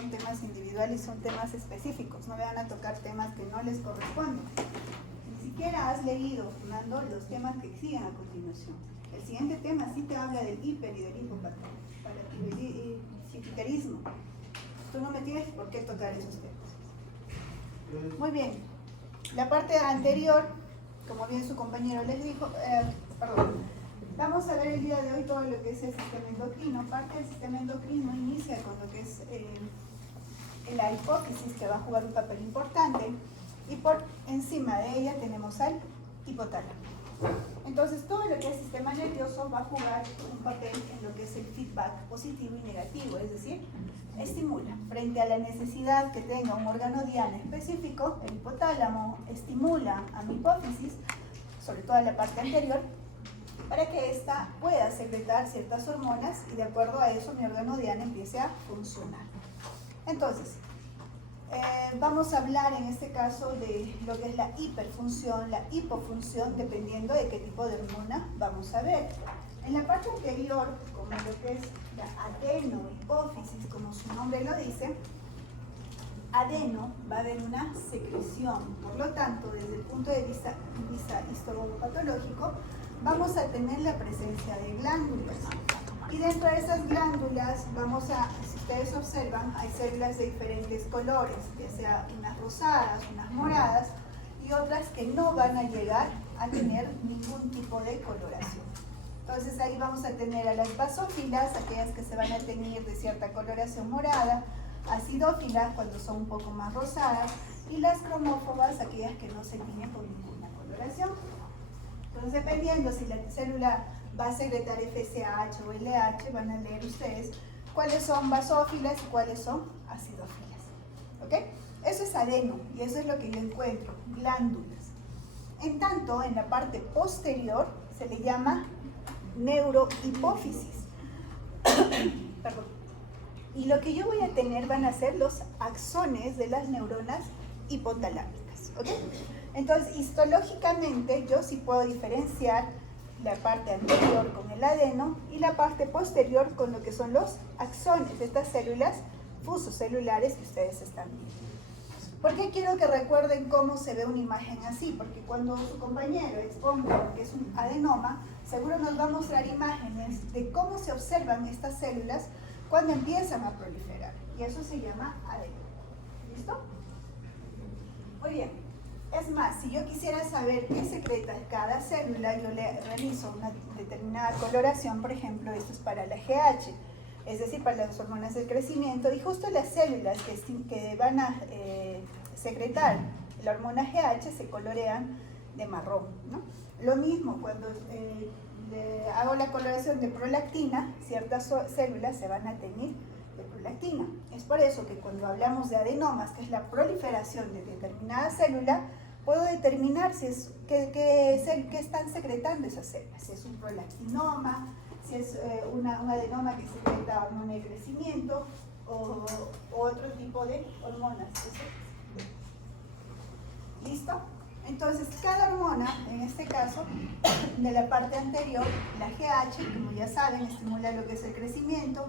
son temas individuales, son temas específicos, no le van a tocar temas que no les corresponden. Ni siquiera has leído, Fernando, los temas que siguen a continuación. El siguiente tema sí te habla del hiper y del hipoparatirarismo. Tú no me tienes por qué tocar esos temas. Muy bien. La parte anterior, como bien su compañero les dijo, vamos a ver el día de hoy todo lo que es el sistema endocrino. Parte del sistema endocrino inicia con lo que es la hipófisis, que va a jugar un papel importante, y por encima de ella tenemos al hipotálamo. Entonces, todo lo que es sistema nervioso va a jugar un papel en lo que es el feedback positivo y negativo, es decir, estimula. Frente a la necesidad que tenga un órgano diana específico, el hipotálamo estimula a mi hipófisis, sobre todo a la parte anterior, para que ésta pueda secretar ciertas hormonas y de acuerdo a eso mi órgano diana empiece a funcionar. Entonces, vamos a hablar en este caso de lo que es la hiperfunción, la hipofunción, dependiendo de qué tipo de hormona vamos a ver. En la parte anterior, como lo que es la adenohipófisis, como su nombre lo dice, adeno va a haber una secreción. Por lo tanto, desde el punto de vista histopatológico, vamos a tener la presencia de glándulas. Y dentro de esas glándulas si ustedes observan, hay células de diferentes colores, ya sea unas rosadas, unas moradas y otras que no van a llegar a tener ningún tipo de coloración. Entonces ahí vamos a tener a las basófilas, aquellas que se van a teñir de cierta coloración morada, acidófilas cuando son un poco más rosadas y las cromófobas, aquellas que no se tiñen con ninguna coloración. Entonces, dependiendo si la célula va a secretar FSH o LH, van a leer ustedes cuáles son basófilas y cuáles son acidófilas. ¿Ok? Eso es adeno y eso es lo que yo encuentro, glándulas. En tanto, en la parte posterior se le llama neurohipófisis. Perdón. Y lo que yo voy a tener van a ser los axones de las neuronas hipotalámicas. ¿Ok? Entonces, histológicamente, yo sí puedo diferenciar la parte anterior con el adeno y la parte posterior con lo que son los axones, estas células fusocelulares que ustedes están viendo. ¿Por qué quiero que recuerden cómo se ve una imagen así? Porque cuando su compañero exponga lo que es un adenoma, seguro nos va a mostrar imágenes de cómo se observan estas células cuando empiezan a proliferar. Y eso se llama adenoma. ¿Listo? Muy bien. Es más, si yo quisiera saber qué secreta cada célula, yo le realizo una determinada coloración, por ejemplo, esto es para la GH, es decir, para las hormonas del crecimiento, y justo las células que van a secretar la hormona GH se colorean de marrón, ¿no? Lo mismo cuando le hago la coloración de prolactina, ciertas células se van a teñir de prolactina. Es por eso que cuando hablamos de adenomas, que es la proliferación de determinada célula, puedo determinar si es qué están secretando esas células, si es un prolactinoma, si es un adenoma que secreta hormona de crecimiento o otro tipo de hormonas. ¿Listo? Entonces, cada hormona, en este caso, de la parte anterior, la GH, como ya saben, estimula lo que es el crecimiento,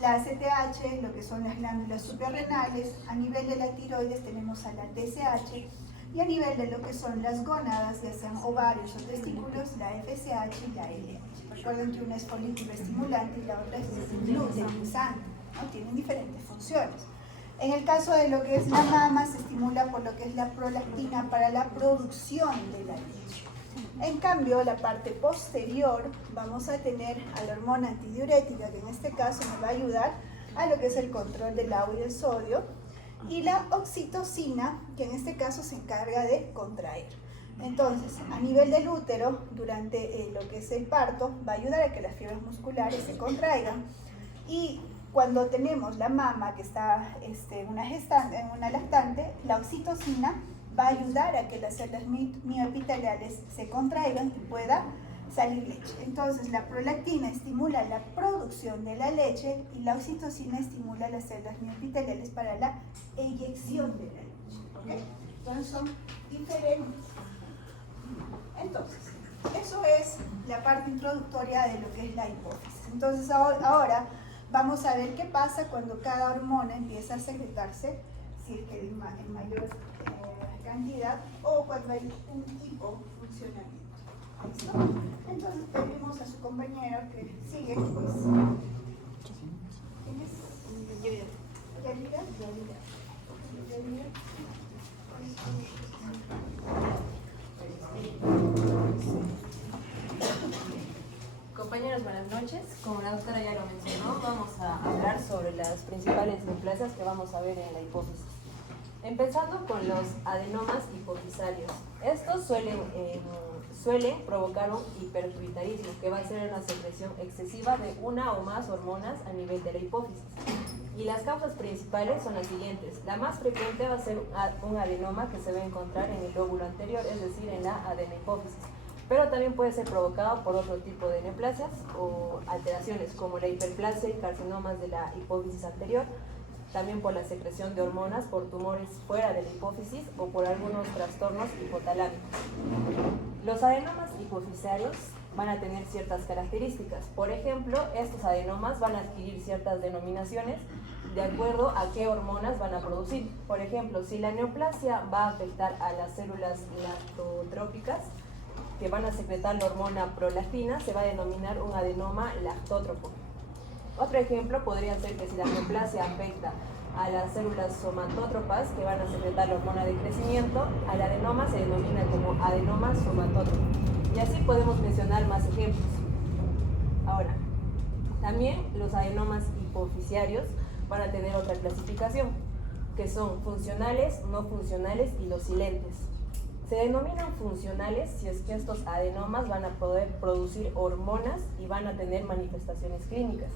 la CTH, lo que son las glándulas suprarrenales, a nivel de la tiroides tenemos a la TSH, y a nivel de lo que son las gónadas, ya sean ovarios o testículos, la FSH y la LH. Recuerden que una es folículo estimulante y la otra es luteinizante, ¿no? Tienen diferentes funciones. En el caso de lo que es la mama, se estimula por lo que es la prolactina para la producción de la leche. En cambio, la parte posterior vamos a tener a la hormona antidiurética, que en este caso nos va a ayudar a lo que es el control del agua y del sodio, y la oxitocina, que en este caso se encarga de contraer. Entonces, a nivel del útero, durante lo que es el parto, va a ayudar a que las fibras musculares se contraigan, y cuando tenemos la mama que está en una lactante, la oxitocina va a ayudar a que las células mioepiteliales se contraigan y pueda salir leche. Entonces, la prolactina estimula la producción de la leche y la oxitocina estimula las células mioepiteliales para la eyección de la leche. ¿Okay? Entonces, son diferentes. Entonces, eso es la parte introductoria de lo que es la hipófisis. Entonces, ahora vamos a ver qué pasa cuando cada hormona empieza a secretarse, si es que en mayor cantidad o cuando hay un hipofuncionamiento. ¿Listo? Entonces pedimos a su compañero que sigue, pues. ¿Quién es? Yadira. Compañeros, buenas noches. Como la doctora ya lo mencionó, vamos a hablar sobre las principales neoplasias que vamos a ver en la hipófisis. Empezando con los adenomas hipofisarios. Estos suelen provocar un hiperpituitarismo, que va a ser una secreción excesiva de una o más hormonas a nivel de la hipófisis. Y las causas principales son las siguientes. La más frecuente va a ser un adenoma que se va a encontrar en el lóbulo anterior, es decir, en la adenopófisis. Pero también puede ser provocado por otro tipo de neoplasias o alteraciones, como la hiperplasia y carcinomas de la hipófisis anterior, también por la secreción de hormonas, por tumores fuera de la hipófisis o por algunos trastornos hipotalámicos. Los adenomas hipofisarios van a tener ciertas características. Por ejemplo, estos adenomas van a adquirir ciertas denominaciones de acuerdo a qué hormonas van a producir. Por ejemplo, si la neoplasia va a afectar a las células lactotrópicas, que van a secretar la hormona prolactina, se va a denominar un adenoma lactótropo. Otro ejemplo podría ser que si la neoplasia afecta a las células somatótropas, que van a secretar la hormona de crecimiento, al adenoma se denomina como adenoma somatótropo. Y así podemos mencionar más ejemplos. Ahora, también los adenomas hipofisarios van a tener otra clasificación, que son funcionales, no funcionales y los silentes. Se denominan funcionales si es que estos adenomas van a poder producir hormonas y van a tener manifestaciones clínicas.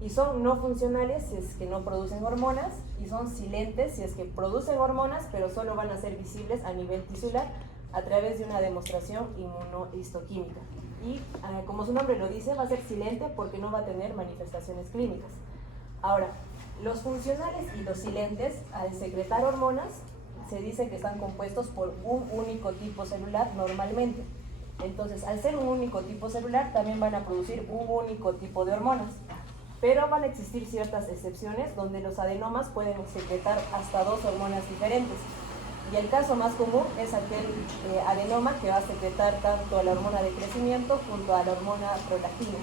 Y son no funcionales si es que no producen hormonas, y son silentes si es que producen hormonas, pero solo van a ser visibles a nivel tisular a través de una demostración inmunohistoquímica. Y como su nombre lo dice, va a ser silente porque no va a tener manifestaciones clínicas. Ahora, los funcionales y los silentes, al secretar hormonas, se dice que están compuestos por un único tipo celular normalmente. Entonces, al ser un único tipo celular, también van a producir un único tipo de hormonas. Pero van a existir ciertas excepciones donde los adenomas pueden secretar hasta 2 hormonas diferentes. Y el caso más común es aquel adenoma que va a secretar tanto la hormona de crecimiento junto a la hormona prolactina.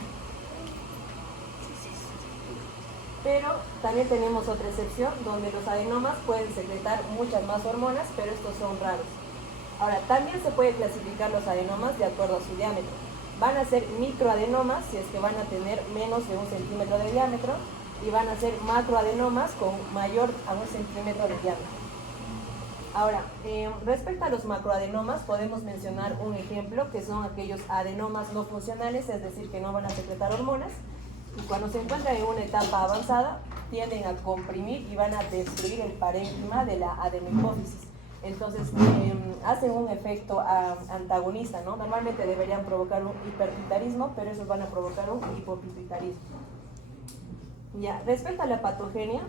Pero también tenemos otra excepción donde los adenomas pueden secretar muchas más hormonas, pero estos son raros. Ahora, también se puede clasificar los adenomas de acuerdo a su diámetro. Van a ser microadenomas si es que van a tener menos de 1 centímetro de diámetro, y van a ser macroadenomas con mayor a 1 centímetro de diámetro. Ahora, respecto a los macroadenomas, podemos mencionar un ejemplo que son aquellos adenomas no funcionales, es decir, que no van a secretar hormonas, y cuando se encuentran en una etapa avanzada, tienden a comprimir y van a destruir el parénquima de la adenopófisis. Entonces, hacen un efecto antagonista, ¿no? Normalmente deberían provocar un hiperpituitarismo, pero esos van a provocar un hipopituitarismo. Ya, respecto a la patogenia,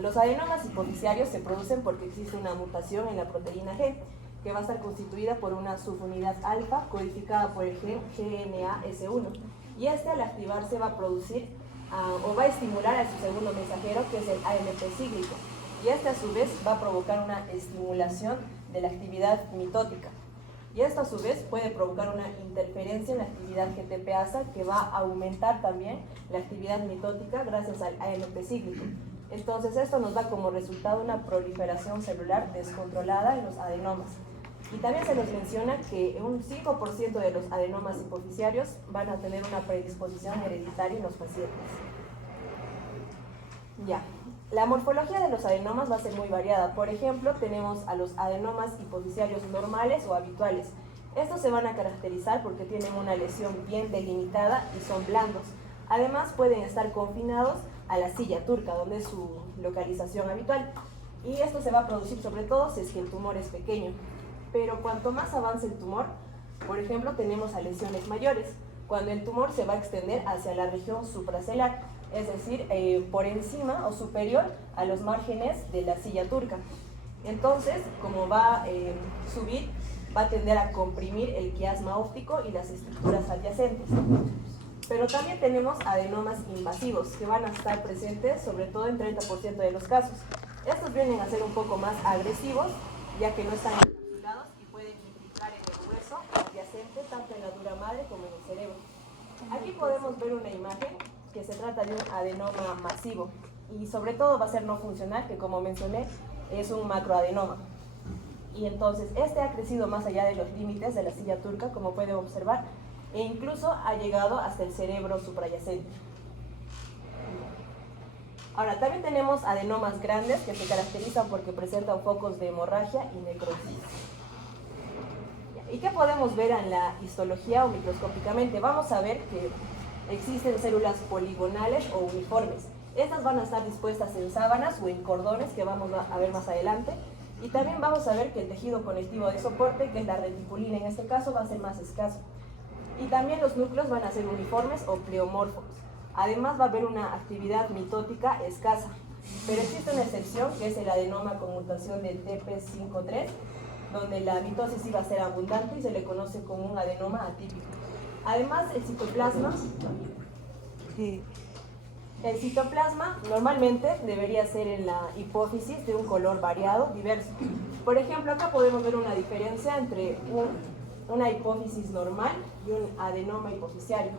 los adenomas hipofisarios se producen porque existe una mutación en la proteína G, que va a estar constituida por una subunidad alfa codificada por el gen GNAS1. Y este, al activarse, va a producir o va a estimular a su segundo mensajero, que es el AMP cíclico. Y este, a su vez, va a provocar una estimulación de la actividad mitótica. Y esto, a su vez, puede provocar una interferencia en la actividad GTPasa, que va a aumentar también la actividad mitótica gracias al AMP cíclico. Entonces, esto nos da como resultado una proliferación celular descontrolada en los adenomas. Y también se nos menciona que un 5% de los adenomas hipofisarios van a tener una predisposición hereditaria en los pacientes. Ya. La morfología de los adenomas va a ser muy variada. Por ejemplo, tenemos a los adenomas hipofisarios normales o habituales. Estos se van a caracterizar porque tienen una lesión bien delimitada y son blandos. Además, pueden estar confinados a la silla turca, donde es su localización habitual. Y esto se va a producir sobre todo si es que el tumor es pequeño. Pero cuanto más avance el tumor, por ejemplo, tenemos a lesiones mayores, cuando el tumor se va a extender hacia la región supracelular, es decir, por encima o superior a los márgenes de la silla turca. Entonces, como va a subir, va a tender a comprimir el quiasma óptico y las estructuras adyacentes. Pero también tenemos adenomas invasivos, que van a estar presentes sobre todo en 30% de los casos. Estos vienen a ser un poco más agresivos, ya que no están encapsulados y pueden infiltrar en el hueso adyacente, tanto en la dura madre como en el cerebro. Aquí podemos ver una imagen que se trata de un adenoma masivo, y sobre todo va a ser no funcional, que como mencioné, es un macroadenoma. Y entonces este ha crecido más allá de los límites de la silla turca, como pueden observar, e incluso ha llegado hasta el cerebro suprayacente. Ahora, también tenemos adenomas grandes que se caracterizan porque presentan focos de hemorragia y necrosis. ¿Y qué podemos ver en la histología o microscópicamente? Vamos a ver que existen células poligonales o uniformes. Estas van a estar dispuestas en sábanas o en cordones, que vamos a ver más adelante. Y también vamos a ver que el tejido conectivo de soporte, que es la reticulina en este caso, va a ser más escaso. Y también los núcleos van a ser uniformes o pleomorfos. Además va a haber una actividad mitótica escasa. Pero existe una excepción, que es el adenoma con mutación del TP53, donde la mitosis sí va a ser abundante y se le conoce como un adenoma atípico. Además, el citoplasma normalmente debería ser en la hipófisis de un color variado, diverso. Por ejemplo, acá podemos ver una diferencia entre una hipófisis normal y un adenoma hipofisiario.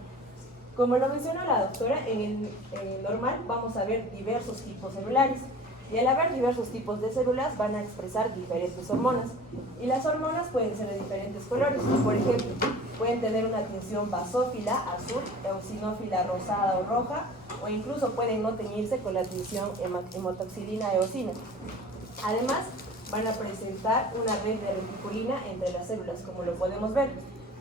Como lo mencionó la doctora, en el normal vamos a ver diversos tipos celulares. Y al haber diversos tipos de células van a expresar diferentes hormonas. Y las hormonas pueden ser de diferentes colores. Por ejemplo, pueden tener una tinción basófila, azul, eosinófila, rosada o roja, o incluso pueden no teñirse con la tinción hematoxilina eosina. Además, van a presentar una red de reticulina entre las células, como lo podemos ver.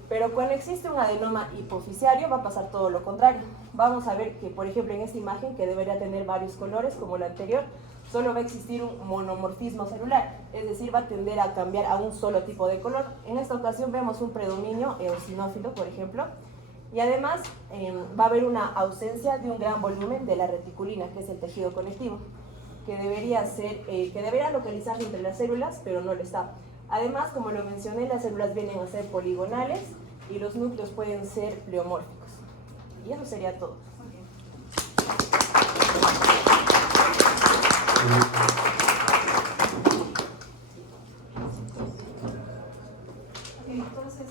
Pero cuando existe un adenoma hipofisiario va a pasar todo lo contrario. Vamos a ver que, por ejemplo, en esta imagen, que debería tener varios colores como la anterior, solo va a existir un monomorfismo celular, es decir, va a tender a cambiar a un solo tipo de color. En esta ocasión vemos un predominio eosinófilo, por ejemplo, y además va a haber una ausencia de un gran volumen de la reticulina, que es el tejido conectivo, que debería localizarse entre las células, pero no lo está. Además, como lo mencioné, las células vienen a ser poligonales y los núcleos pueden ser pleomórficos. Y eso sería todo. Entonces,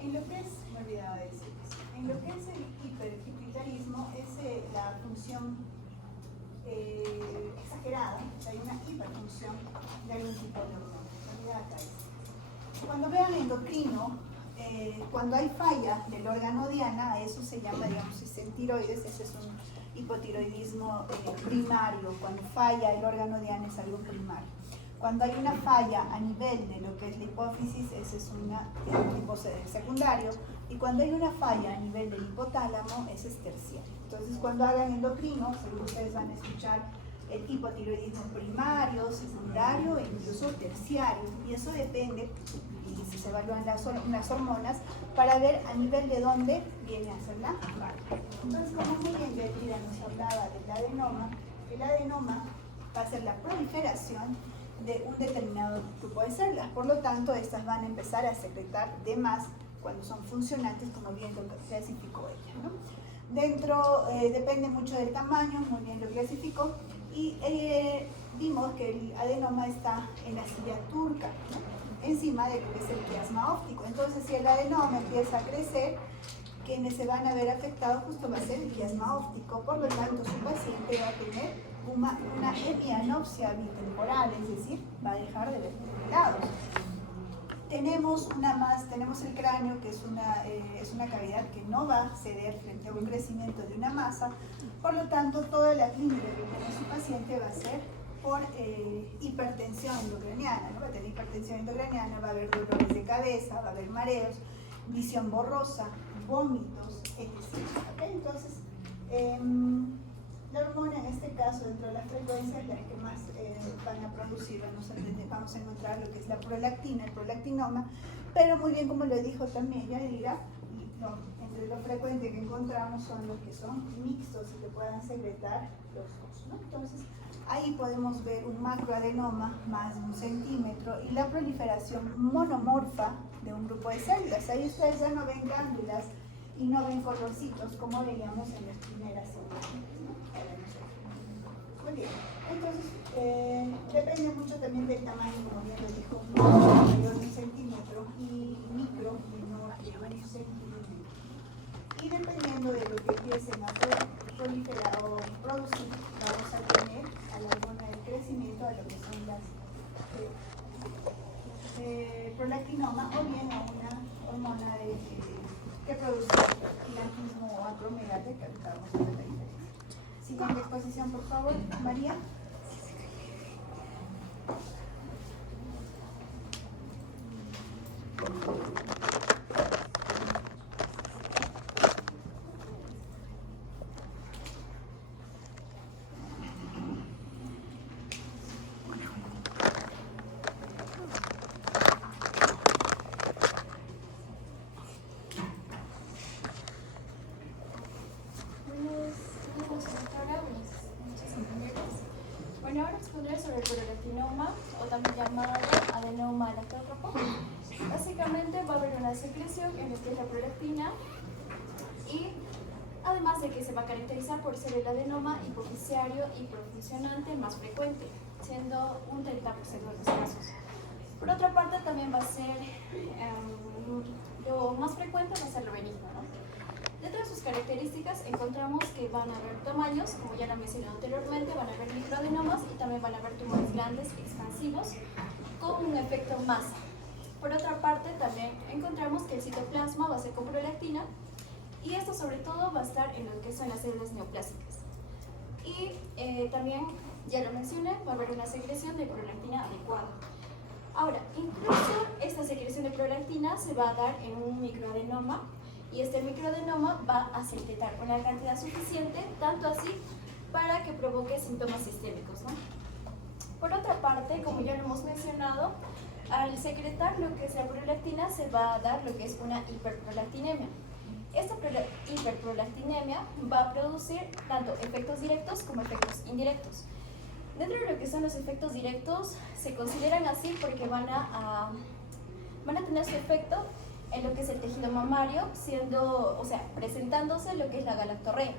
en lo que es, me olvidaba de decir eso, en lo que es el hiperpituitarismo es la función exagerada, hay una hiperfunción de algún tipo de hormona. Cuando vean endocrino, cuando hay falla del órgano diana, eso se llama, digamos, en tiroides, ese es un hipotiroidismo primario. Cuando falla el órgano diana es algo primario. Cuando hay una falla a nivel de lo que es la hipófisis, ese es un tipo secundario. Y cuando hay una falla a nivel del hipotálamo, ese es terciario. Entonces, cuando hagan endocrino, seguro ustedes van a escuchar el hipotiroidismo primario, secundario e incluso terciario. Y eso depende, y si se evalúan las hormonas, para ver a nivel de dónde viene a ser la falla. Entonces, como muy bien Yadira nos hablaba del adenoma, el adenoma va a ser la proliferación de un determinado grupo de células. Por lo tanto, estas van a empezar a secretar de más cuando son funcionantes, como bien lo clasificó ella, ¿no? Dentro, depende mucho del tamaño, muy bien lo clasificó, y vimos que el adenoma está en la silla turca, ¿no? Encima de lo que es el quiasma óptico. Entonces, si el adenoma empieza a crecer, quienes se van a ver afectados justo va a ser el quiasma óptico. Por lo tanto, su paciente va a tener una hemianopsia bitemporal, es decir, va a dejar de ver de lados. Tenemos el cráneo, que es una cavidad que no va a ceder frente a un crecimiento de una masa. Por lo tanto, toda la clínica que tiene su paciente va a ser por hipertensión endocraniana, ¿no? Va a tener hipertensión endocraniana, va a haber dolores de cabeza, va a haber mareos, visión borrosa, vómitos, etc. ¿Okay? Entonces, la hormona en este caso, dentro de las frecuencias, las que más van a producir, vamos a encontrar lo que es la prolactina, el prolactinoma, pero muy bien como lo dijo también Yadira, de lo frecuente que encontramos son los que son mixtos y que puedan secretar los dos, ¿no? Entonces, ahí podemos ver un macroadenoma más de 1 centímetro y la proliferación monomorfa de un grupo de células. Ahí ustedes ya no ven glándulas y no ven colorcitos como veíamos en las primeras imágenes, ¿no? Muy bien, entonces depende mucho también del tamaño, como bien les dijo, mayor de 1 centímetro y micro menor de 1 centímetro. Y dependiendo de lo que empiecen a proliferar o producir, vamos a tener a la hormona del crecimiento, a lo que son las prolactinoma, o bien a una hormona que produce gigantismo o acromegalia, que ahorita vamos a ver la diferencia. Siguiente exposición, por favor, María. Bueno, ahora expondré sobre el prolactinoma, o también llamado adenoma lactótropo. Básicamente va a haber una secreción en lo que es la prolactina, y además de que se va a caracterizar por ser el adenoma hipoficiario y profuncionante más frecuente, siendo un 30% de los casos. Por otra parte, también va a ser, lo más frecuente va a ser lo benigno, ¿no? Dentro de sus características encontramos que van a haber tamaños, como ya lo mencioné anteriormente, van a haber microadenomas y también van a haber tumores grandes expansivos con un efecto masa. Por otra parte, también encontramos que el citoplasma va a ser con prolactina, y esto sobre todo va a estar en lo que son las células neoplásicas. Y también, ya lo mencioné, va a haber una secreción de prolactina adecuada. Ahora, incluso esta secreción de prolactina se va a dar en un microadenoma, y este microadenoma va a secretar una cantidad suficiente, tanto así para que provoque síntomas sistémicos, ¿no? Por otra parte, como ya lo hemos mencionado, al secretar lo que es la prolactina se va a dar lo que es una hiperprolactinemia. Esta hiperprolactinemia va a producir tanto efectos directos como efectos indirectos. Dentro de lo que son los efectos directos, se consideran así porque van a tener su efecto en lo que es el tejido mamario, presentándose lo que es la galactorrea.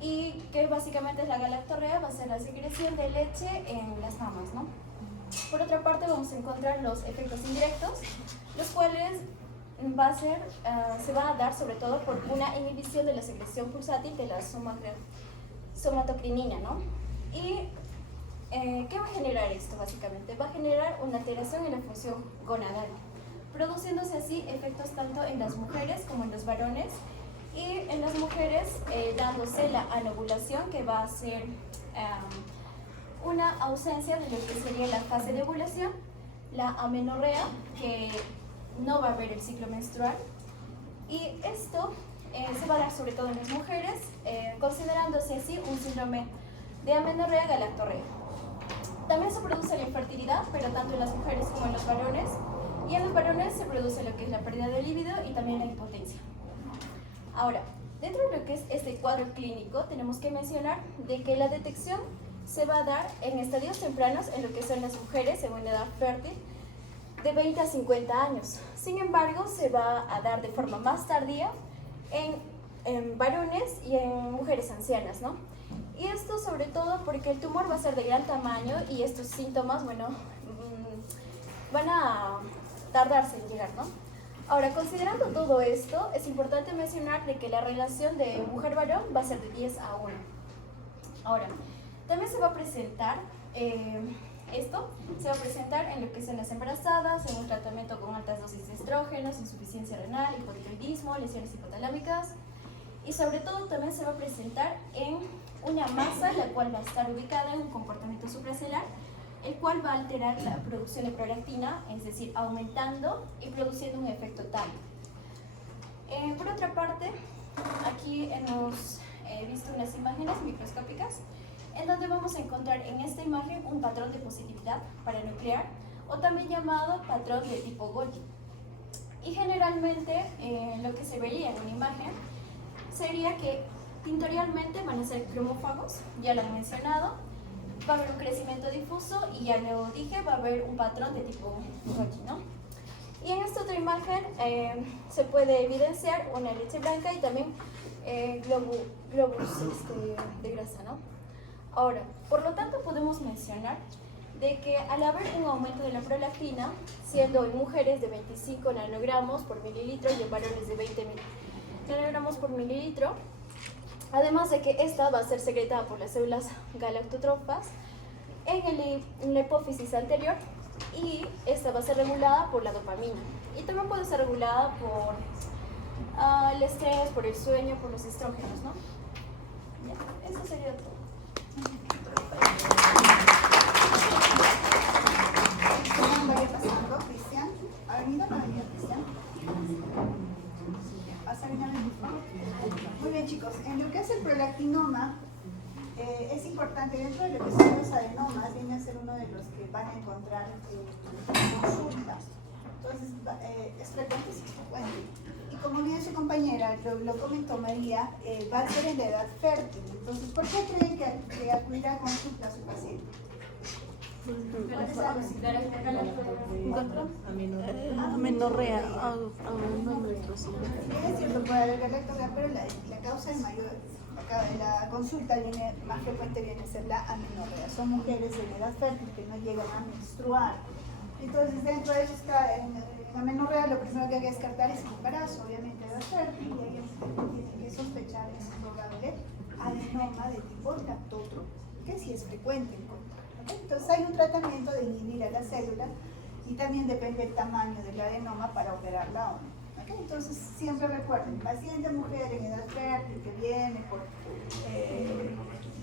Y que básicamente la galactorrea va a ser la secreción de leche en las mamas, ¿no? Por otra parte, vamos a encontrar los efectos indirectos, los cuales se va a dar sobre todo por una inhibición de la secreción pulsátil de la somatocrinina, ¿no? Y ¿qué va a generar esto básicamente? Va a generar una alteración en la función gonadal, produciéndose así efectos tanto en las mujeres como en los varones, y en las mujeres dándose la anovulación, que va a ser una ausencia de lo que sería la fase de ovulación, la amenorrea, que no va a haber el ciclo menstrual, y esto se va a dar sobre todo en las mujeres, considerándose así un síndrome de amenorrea galactorrea. También se produce la infertilidad, pero tanto en las mujeres como en los varones, y en los varones se produce lo que es la pérdida de líbido y también la impotencia. Ahora, dentro de lo que es este cuadro clínico, tenemos que mencionar de que la detección se va a dar en estadios tempranos en lo que son las mujeres según la edad fértil, de 20 a 50 años. Sin embargo, se va a dar de forma más tardía en varones y en mujeres ancianas, ¿no? Y esto sobre todo porque el tumor va a ser de gran tamaño y estos síntomas, bueno, van a tardarse en llegar, ¿no? Ahora, considerando todo esto, es importante mencionar de que la relación de mujer-varón va a ser de 10 a 1. Ahora, también se va a presentar, se va a presentar en lo que son las embarazadas, en un tratamiento con altas dosis de estrógenos, insuficiencia renal, hipotiroidismo, lesiones hipotalámicas, y sobre todo también se va a presentar en una masa la cual va a estar ubicada en un comportamiento supracelular, el cual va a alterar la producción de prolactina, es decir, aumentando y produciendo un efecto tal. Por otra parte, aquí hemos visto unas imágenes microscópicas en donde vamos a encontrar en esta imagen un patrón de positividad paranuclear, o también llamado patrón de tipo Golgi. Y generalmente lo que se vería en una imagen sería que tintorialmente van a ser cromófagos, ya lo han mencionado, va a haber un crecimiento difuso y ya lo dije, va a haber un patrón de tipo Rocky, ¿no? Y en esta otra imagen se puede evidenciar una leche blanca y también glóbulos de grasa, ¿no? Ahora, por lo tanto podemos mencionar de que al haber un aumento de la prolactina, siendo en mujeres de 25 nanogramos por mililitro y en varones de 20 nanogramos por mililitro, además de que esta va a ser secretada por las células galactótrofas en la hipófisis anterior, y esta va a ser regulada por la dopamina. Y también puede ser regulada por el estrés, por el sueño, por los estrógenos, ¿no? Ya, eso sería todo. Vaya pasando, Cristian. Avenida Cristian. Pasa bien, por favor. Muy bien, chicos. En lo que es el prolactinoma, es importante, dentro de lo que son los adenomas, viene a ser uno de los que van a encontrar en consulta. Entonces, es frecuente, sí es frecuente. Y como bien su compañera lo comentó María, va a ser en la edad fértil. Entonces, ¿por qué creen que acudirá a consulta a su paciente? Amenorrea, Es cierto, puede haber galactorrea, pero la causa es mayor. La consulta más frecuente viene a ser la amenorrea. Son mujeres en edad fértil que no llegan a menstruar. Entonces, dentro de eso está en la amenorrea, lo primero que hay que descartar es el embarazo, obviamente edad fértil, y ahí tienen que sospechar en un probable adenoma de tipo lactótropo, que sí es frecuente encontrar. ¿Okay? Entonces, hay un tratamiento de inhibir a la célula y también depende del tamaño del adenoma para operarla o no. ¿Okay? Entonces, siempre recuerden, paciente mujer en edad fértil que viene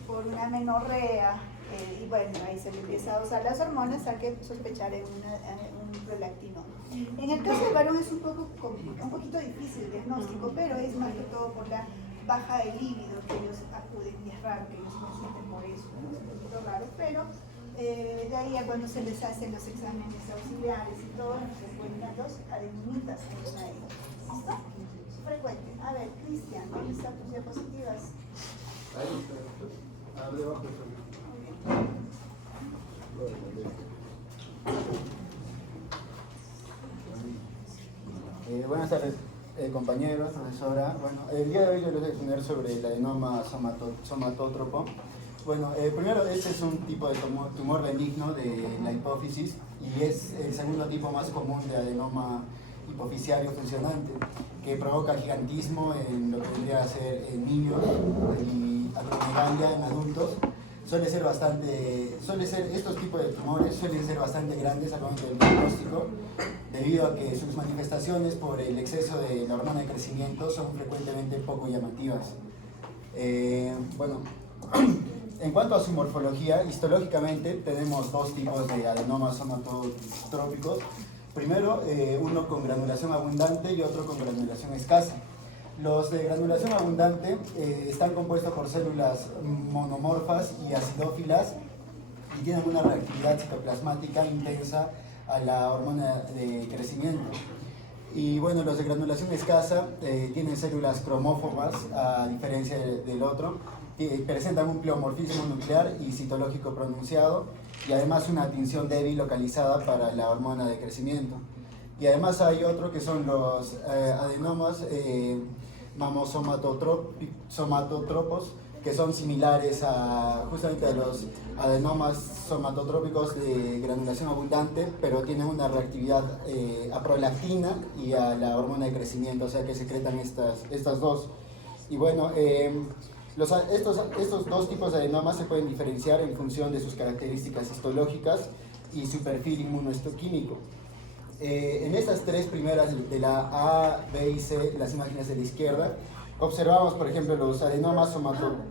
por una amenorrea, y bueno, ahí se le empieza a usar las hormonas, hay que sospechar en un prolactinoma. En el caso del varón es un poquito difícil el diagnóstico, pero es más que todo por la baja de líbido que ellos acuden, y es raro que ellos consulten por eso, ¿no? Es un poquito raro, pero de ahí a cuando se les hacen los exámenes auxiliares y todo, se encuentran los adenomitas en los adenomas. ¿Listo? Frecuente. A ver, Cristian, ¿dónde están tus diapositivas? Ahí está. Abre abajo. Buenas tardes, compañeros, profesora. Bueno, el día de hoy yo les voy a exponer sobre el adenoma somatótropo. Bueno, primero, este es un tipo de tumor benigno de la hipófisis y es el segundo tipo más común de adenoma hipofisiario funcionante, que provoca gigantismo en lo que vendría a ser en niños y acromegalia en adultos. Estos tipos de tumores suelen ser bastante grandes al momento del diagnóstico, debido a que sus manifestaciones por el exceso de la hormona de crecimiento son frecuentemente poco llamativas. Bueno, en cuanto a su morfología, histológicamente tenemos dos tipos de adenomas somatotrópicos. Primero, uno con granulación abundante y otro con granulación escasa. Los de granulación abundante están compuestos por células monomorfas y acidófilas y tienen una reactividad citoplasmática intensa a la hormona de crecimiento. Y bueno, los de granulación escasa tienen células cromófobas, a diferencia del otro, presentan un pleomorfismo nuclear y citológico pronunciado y además una tinción débil localizada para la hormona de crecimiento. Y además hay otro que son los adenomas mamosomatotropos, que son similares justamente a los adenomas somatotrópicos de granulación abundante, pero tienen una reactividad a prolactina y a la hormona de crecimiento, o sea que secretan estas dos. Y bueno, estos dos tipos de adenomas se pueden diferenciar en función de sus características histológicas y su perfil inmunohistoquímico. En estas tres primeras, de la A, B y C, las imágenes de la izquierda, observamos, por ejemplo, los adenomas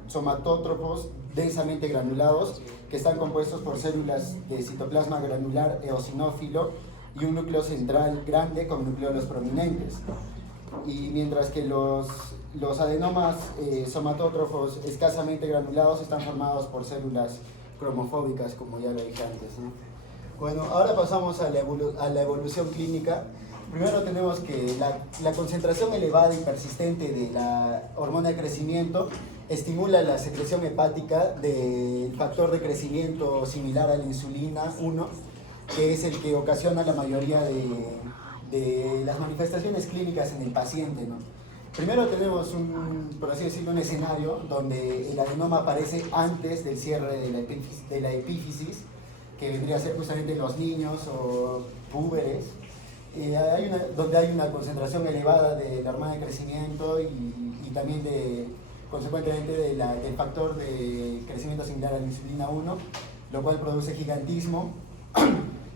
somatótropos densamente granulados, que están compuestos por células de citoplasma granular eosinófilo y un núcleo central grande con nucleolos prominentes. Y mientras que los adenomas somatótropos escasamente granulados están formados por células cromofóbicas, como ya lo dije antes, ¿no? Bueno, ahora pasamos a la evolución clínica primero tenemos que la concentración elevada y persistente de la hormona de crecimiento estimula la secreción hepática del factor de crecimiento similar a la insulina 1, que es el que ocasiona la mayoría de las manifestaciones clínicas en el paciente, ¿no? Primero tenemos por así decirlo, un escenario donde el adenoma aparece antes del cierre de la epífisis, que vendría a ser justamente en los niños o púberes, donde hay una concentración elevada de la hormona de crecimiento y también consecuentemente del factor de crecimiento similar a la insulina 1, lo cual produce gigantismo,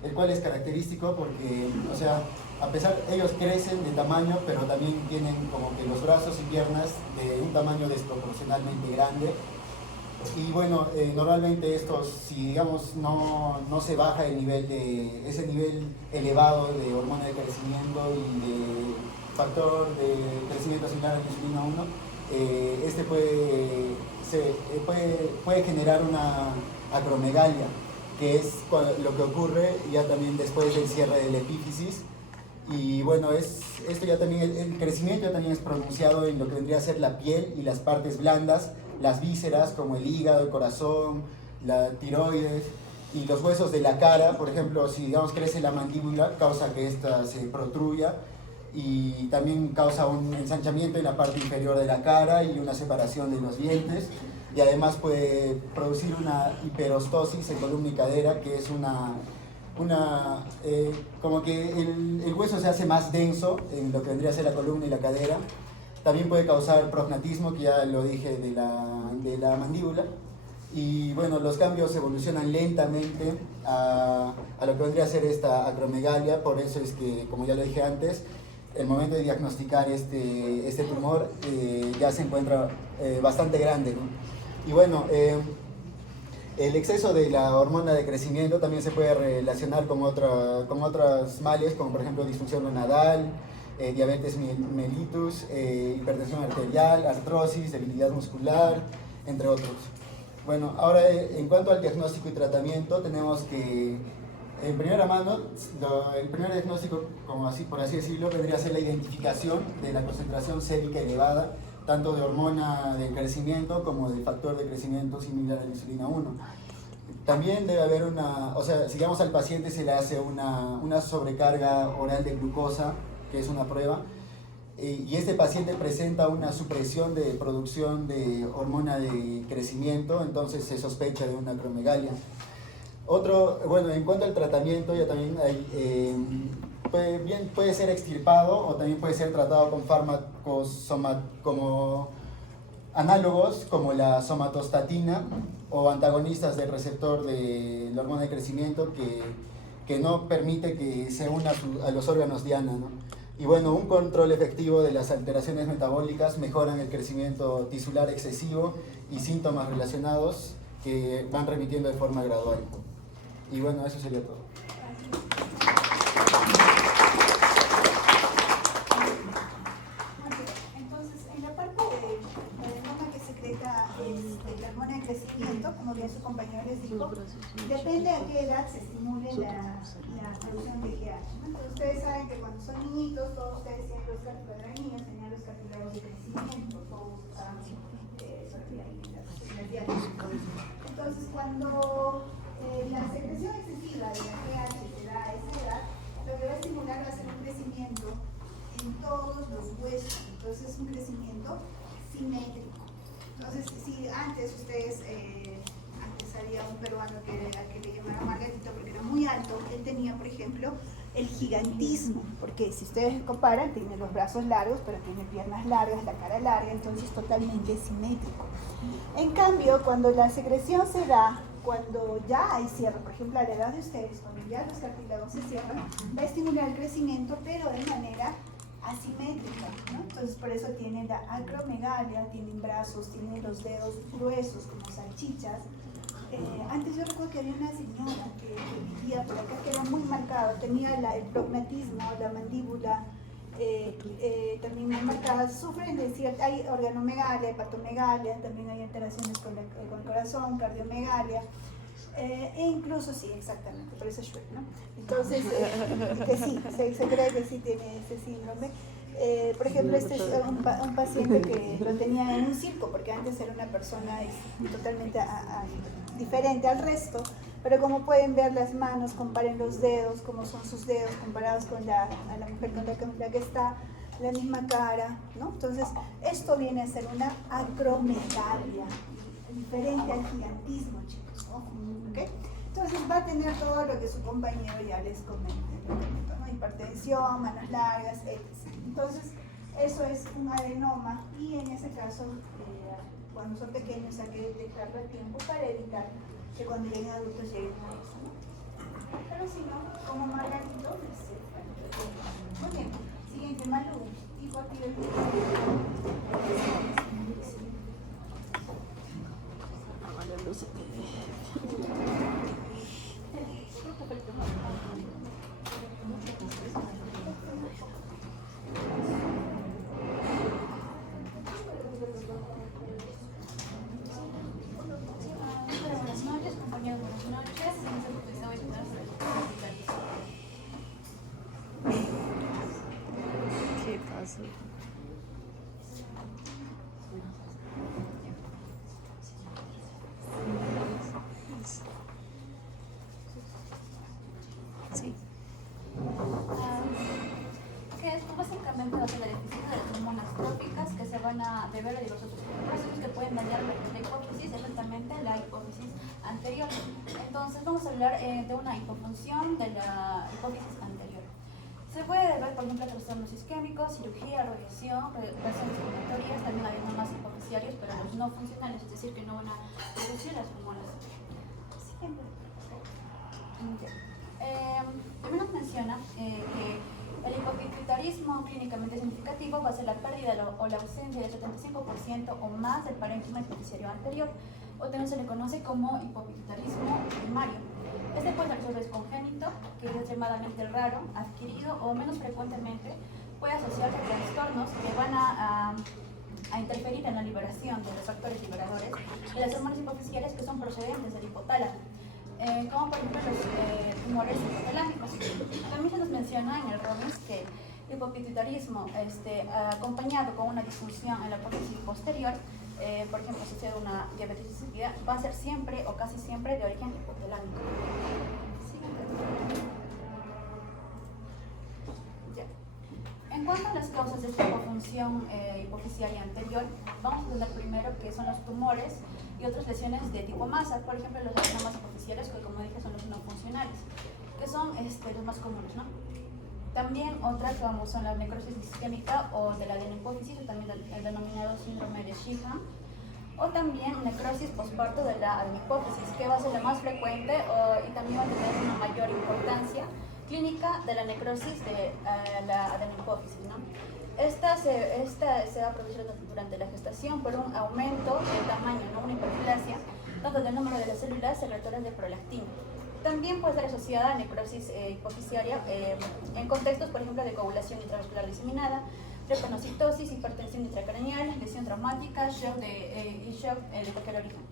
el cual es característico porque, o sea, a pesar, ellos crecen de tamaño, pero también tienen como que los brazos y piernas de un tamaño desproporcionalmente grande. Y bueno, normalmente estos, si digamos no se baja ese nivel elevado de hormona de crecimiento y de factor de crecimiento similar a la insulina 1, este puede generar una acromegalia, que es lo que ocurre ya también después del cierre de la epífisis. Y bueno, esto ya también, el crecimiento ya también es pronunciado en lo que vendría a ser la piel y las partes blandas, las vísceras como el hígado, el corazón, la tiroides y los huesos de la cara. Por ejemplo, si digamos crece la mandíbula, causa que ésta se protruya y también causa un ensanchamiento en la parte inferior de la cara y una separación de los dientes, y además puede producir una hiperostosis en columna y cadera, que es como que el hueso se hace más denso en lo que vendría a ser la columna y la cadera. También puede causar prognatismo, que ya lo dije, de la mandíbula. Y bueno, los cambios evolucionan lentamente a lo que vendría a ser esta acromegalia. Por eso es que, como ya lo dije antes, el momento de diagnosticar este tumor ya se encuentra bastante grande, ¿no? Y bueno, el exceso de la hormona de crecimiento también se puede relacionar con otros males, como por ejemplo disfunción renal, diabetes mellitus, hipertensión arterial, artrosis, debilidad muscular, entre otros. Bueno, ahora en cuanto al diagnóstico y tratamiento, tenemos que, en primera mano, el primer diagnóstico, como así, por así decirlo, vendría a ser la identificación de la concentración sérica elevada, tanto de hormona de crecimiento como de factor de crecimiento similar a la insulina 1. También debe haber o sea, si digamos al paciente se le hace una sobrecarga oral de glucosa, que es una prueba, y este paciente presenta una supresión de producción de hormona de crecimiento, entonces se sospecha de una acromegalia. Bueno, en cuanto al tratamiento, ya también puede ser extirpado o también puede ser tratado con fármacos como análogos como la somatostatina o antagonistas del receptor de la hormona de crecimiento que no permite que se una a los órganos diana, ¿no? Y bueno, un control efectivo de las alteraciones metabólicas mejoran el crecimiento tisular excesivo y síntomas relacionados que van remitiendo de forma gradual. Y bueno, eso sería todo. Entonces, en la parte de la hormona que secreta la hormona de crecimiento, como bien su compañero les dijo, depende a qué edad se estimule la producción de GH, ¿no? Entonces, ustedes saben que cuando son niñitos, todos ustedes tienen los cartílagos, tenían los cartílagos de crecimiento, todos usaban las diálisis. Entonces, cuando la secreción excesiva de la GH se da a esa edad, lo que va a estimular va a ser un crecimiento en todos los huesos. Entonces es un crecimiento simétrico. Entonces, si antes ustedes, antes había un peruano que le llamaban Margarito porque era muy alto, él tenía, por ejemplo, el gigantismo, porque si ustedes comparan, tiene los brazos largos, pero tiene piernas largas, la cara larga, entonces totalmente simétrico. En cambio, cuando la secreción se da, cuando ya hay cierre, por ejemplo, a la edad de ustedes, cuando ya los cartílagos se cierran, va a estimular el crecimiento, pero de manera asimétrica, ¿no? Entonces, por eso tiene la acromegalia, tienen brazos, tienen los dedos gruesos como salchichas. Antes yo recuerdo que había una señora que vivía por acá que era muy marcada, tenía el prognatismo, la mandíbula también muy marcada, sufren de cierta, hay organomegalia, hepatomegalia, también hay alteraciones con el corazón, cardiomegalia. E incluso sí, exactamente, por eso es Shrek, ¿no? Entonces, que sí, se cree que sí tiene ese síndrome. Por ejemplo, este es un paciente que lo tenía en un circo, porque antes era una persona totalmente diferente al resto, pero como pueden ver las manos, comparen los dedos, cómo son sus dedos comparados con a la mujer con la que está, la misma cara, ¿no? Entonces, esto viene a ser una acromegalia, diferente al gigantismo, chicos, ¿ok? Entonces va a tener todo lo que su compañero ya les comentó, ¿no? Hipertensión, manos largas, etc. Entonces, eso es un adenoma y en ese caso, cuando son pequeños hay que detectarlo a tiempo para evitar que cuando lleguen adultos lleguen a eso, ¿no? Pero si no, como Margarito, muy bien. Siguiente, Malú, hipotiroidismo. Buenas noches, compañeros, buenas noches. ¿Qué pasa? Sí. Que esto básicamente va a ser la deficiencia de las hormonas tróficas que se van a deber a diversos procesos que pueden dañar la hipófisis, exactamente la hipófisis anterior. Entonces vamos a hablar de una hipofunción de la hipófisis anterior. Se puede deber, por ejemplo, a trastornos isquémicos, cirugía, radiación, reacciones inflamatorias, también hay más hipofisiarios, pero los no funcionales, es decir, que no van a producir las hormonas. Siguiente. También nos menciona que el hipopituitarismo clínicamente significativo va a ser la pérdida o la ausencia del 75% o más del parénquima hipofisiario anterior, o también se le conoce como hipopituitarismo primario. Este puede ser congénito, que es extremadamente raro, adquirido o menos frecuentemente puede asociarse a trastornos que van a interferir en la liberación de los factores liberadores de las hormonas hipofisiarias que son procedentes del hipotálamo. Como por ejemplo los tumores hipotalámicos. También se nos menciona en el ROMIS que el hipopituitarismo acompañado con una disfunción en la hipófisis posterior, por ejemplo, si sucede una diabetes insípida, va a ser siempre o casi siempre de origen hipotalámico. En cuanto a las causas de esta hipofunción hipofisiaria anterior, vamos a hablar primero que son los tumores y otras lesiones de tipo masa, por ejemplo los adenomas hipofisiarios, que como dije son los no funcionales, que son los más comunes, ¿no? También otras como son la necrosis isquémica o de la adenopófisis, o también el denominado síndrome de Sheehan, o también necrosis posparto de la adenopófisis, que va a ser la más frecuente y también va a tener una mayor importancia clínica de la necrosis de la adenopófisis, ¿no? Esta se va a producir durante la gestación por un aumento del tamaño, ¿no? Una hiperplasia, tanto del número de las células secretoras de prolactina. También puede ser asociada a necrosis hipofisiaria en contextos, por ejemplo, de coagulación intravascular diseminada, drepanocitosis, hipertensión intracraneal, lesión traumática, shock de cualquier origen.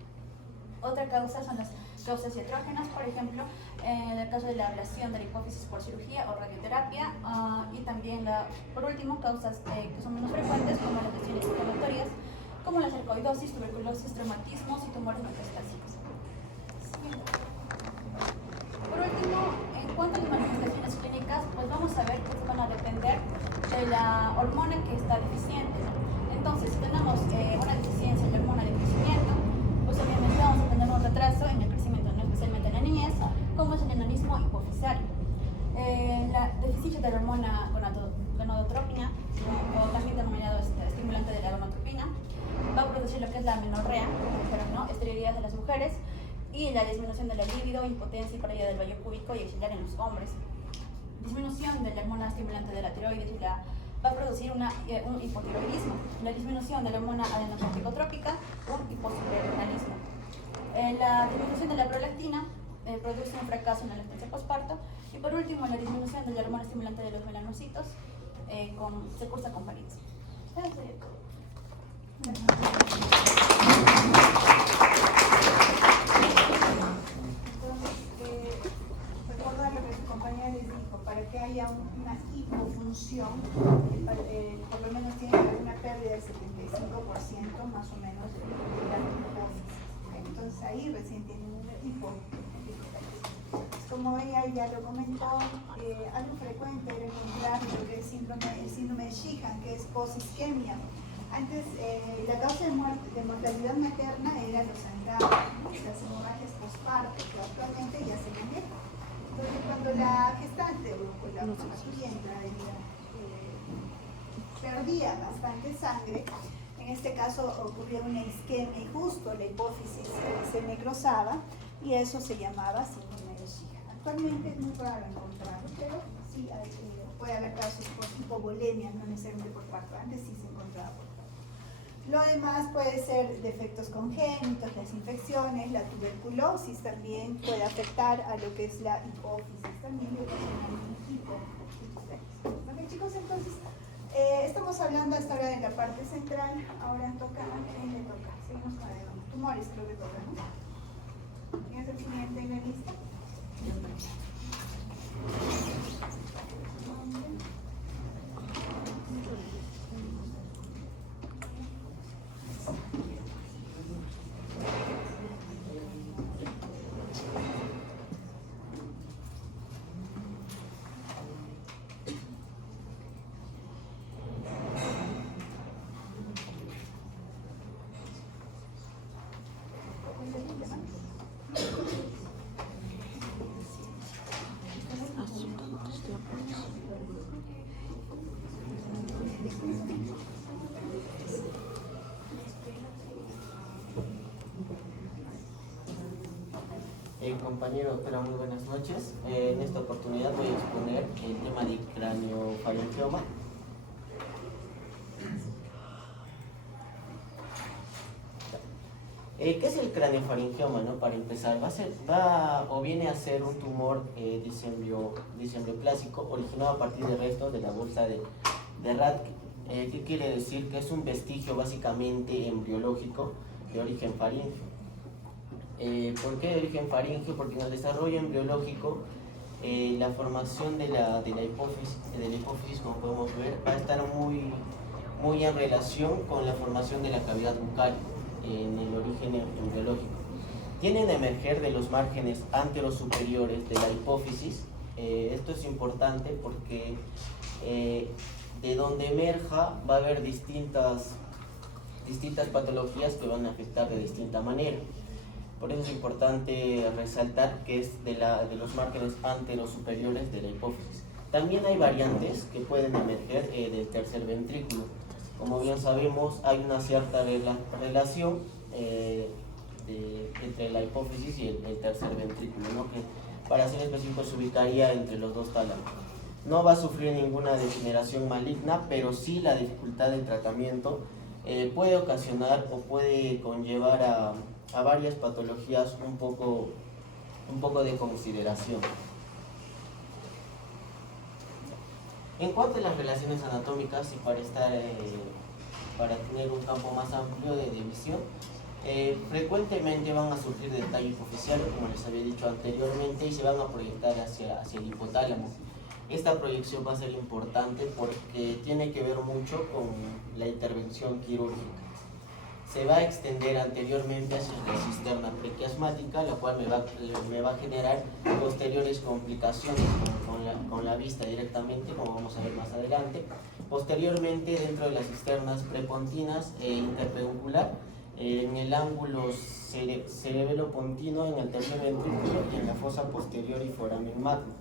Otra causa son las causas iatrógenas, por ejemplo, en el caso de la ablación de la hipófisis por cirugía o radioterapia, y también, por último, causas que son menos frecuentes, como las lesiones inflamatorias, como la sarcoidosis, tuberculosis, traumatismos y tumores metastásicos. Por último, en cuanto a las manifestaciones clínicas, pues vamos a ver que van a depender de la hormona que está deficiente. Entonces, si tenemos una deficiencia en la hormona de crecimiento, pues obviamente vamos a tener un retraso en el crecimiento, ¿no? Especialmente en la niñez, como es el enanismo hipofisario. La deficiencia de la hormona gonadotropina, o también denominado estimulante de la gonadotropina, va a producir lo que es la amenorrea, ¿no? Esterilidad de las mujeres, y la disminución de la libido, impotencia y pérdida del vello púbico y axilar en los hombres. Disminución de la hormona estimulante de la tiroides y va a producir un hipotiroidismo. La disminución de la hormona adenocórticotrópica, un hiposuprarrenalismo. La disminución de la prolactina produce un fracaso en la lactancia posparto. Y por último, la disminución de la hormona estimulante de los melanocitos se cursa con palitos. Como ella ya lo comentó, algo frecuente era encontrar lo que es el síndrome de Sheehan, que es posisquemia. Antes, la causa de mortalidad materna era los sangrados, las hemorragias postparto, que actualmente ya se maneja. Entonces, cuando la gestante o la parturienta perdía bastante sangre, en este caso ocurría una isquemia y justo la hipófisis se necrosaba y eso se llamaba síndrome de Sheehan. Actualmente es muy raro encontrarlo, pero sí puede haber casos por hipovolemia, no necesariamente por parto. Antes sí se encontraba por parto. Lo demás puede ser defectos congénitos, las infecciones, la tuberculosis también puede afectar a lo que es la hipófisis, también le ocasionan hipofisis. Ok, chicos, entonces estamos hablando hasta ahora de la parte central, ahora toca, ¿a quién le toca? Seguimos con el tumores, creo que toca, ¿no? ¿Quién es el siguiente en la lista? Compañero, doctora, muy buenas noches. En esta oportunidad voy a exponer el tema de craniofaringioma. ¿Qué es el craniofaringioma, no? Para empezar, viene a ser un tumor disembleoplásico originado a partir de restos de la bolsa de Rathke. ¿Qué quiere decir? Que es un vestigio básicamente embriológico de origen faríngeo. ¿Por qué de origen faríngeo? Porque en el desarrollo embriológico la formación de la hipófisis, como podemos ver, va a estar muy en relación con la formación de la cavidad bucal en el origen embriológico. Tienden a emerger de los márgenes anterosuperiores de la hipófisis. Esto es importante porque de donde emerja va a haber distintas patologías que van a afectar de distinta manera. Por eso es importante resaltar que es de los márgenes anterosuperiores de la hipófisis. También hay variantes que pueden emerger del tercer ventrículo. Como bien sabemos, hay una cierta relación entre la hipófisis y el tercer ventrículo, ¿no? Que para ser específico se ubicaría entre los dos tálamos. No va a sufrir ninguna degeneración maligna, pero sí la dificultad del tratamiento puede ocasionar o puede conllevar a varias patologías un poco de consideración. En cuanto a las relaciones anatómicas y para tener un campo más amplio de visión, frecuentemente van a surgir del tallo hipoficial, como les había dicho anteriormente, y se van a proyectar hacia el hipotálamo. Esta proyección va a ser importante porque tiene que ver mucho con la intervención quirúrgica. Se va a extender anteriormente hacia la cisterna prequiasmática, la cual me va a generar posteriores complicaciones con la vista directamente, como vamos a ver más adelante. Posteriormente, dentro de las cisternas prepontinas e interpeduncular, en el ángulo cerebelo-pontino, en el tercer ventrículo y en la fosa posterior y foramen magno.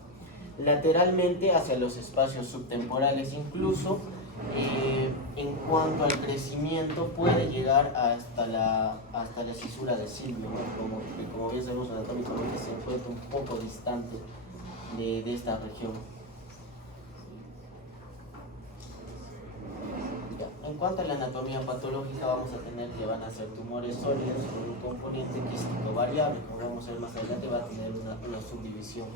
Lateralmente hacia los espacios subtemporales, incluso en cuanto al crecimiento puede llegar hasta la cisura de Silvio, ¿no? como bien sabemos anatómicamente se encuentra un poco distante de esta región. En cuanto a la anatomía patológica, vamos a tener que van a ser tumores sólidos con un componente quístico variable, como vamos a ver más adelante va a tener una subdivisión.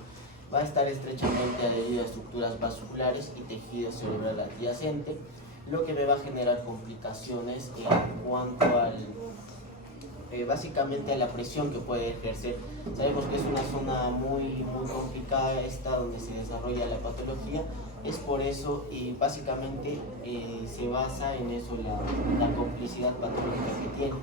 Va a estar estrechamente adherido a estructuras vasculares y tejido cerebral adyacente, lo que me va a generar complicaciones en cuanto básicamente a la presión que puede ejercer. Sabemos que es una zona muy complicada esta donde se desarrolla la patología, es por eso y básicamente se basa en eso la complicidad patológica que tiene.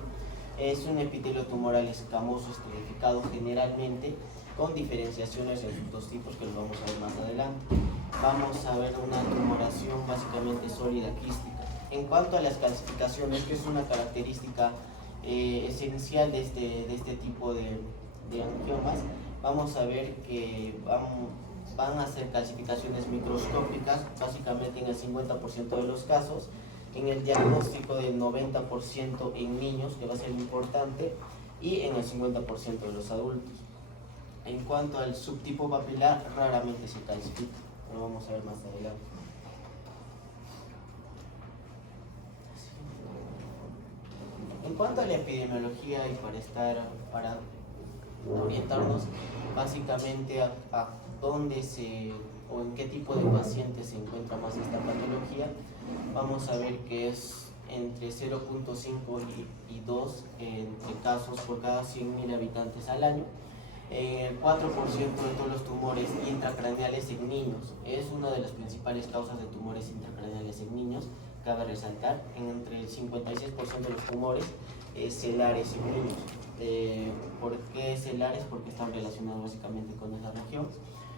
Es un epitelio tumoral escamoso estratificado generalmente, con diferenciaciones en sus dos tipos que los vamos a ver más adelante. Vamos a ver una tumoración básicamente sólida quística. En cuanto a las calcificaciones, que es una característica esencial de este tipo de angiomas, vamos a ver que van a ser calcificaciones microscópicas, básicamente en el 50% de los casos, en el diagnóstico del 90% en niños, que va a ser importante, y en el 50% de los adultos. En cuanto al subtipo papilar, raramente se calcifica, lo vamos a ver más adelante. En cuanto a la epidemiología y para orientarnos básicamente a dónde o en qué tipo de pacientes se encuentra más esta patología, vamos a ver que es entre 0.5 y 2 entre casos por cada 100.000 habitantes al año. El 4% de todos los tumores intracraneales en niños es una de las principales causas de tumores intracraneales en niños. Cabe resaltar, entre el 56% de los tumores celares en niños. ¿Por qué celares? Porque están relacionados básicamente con esa región.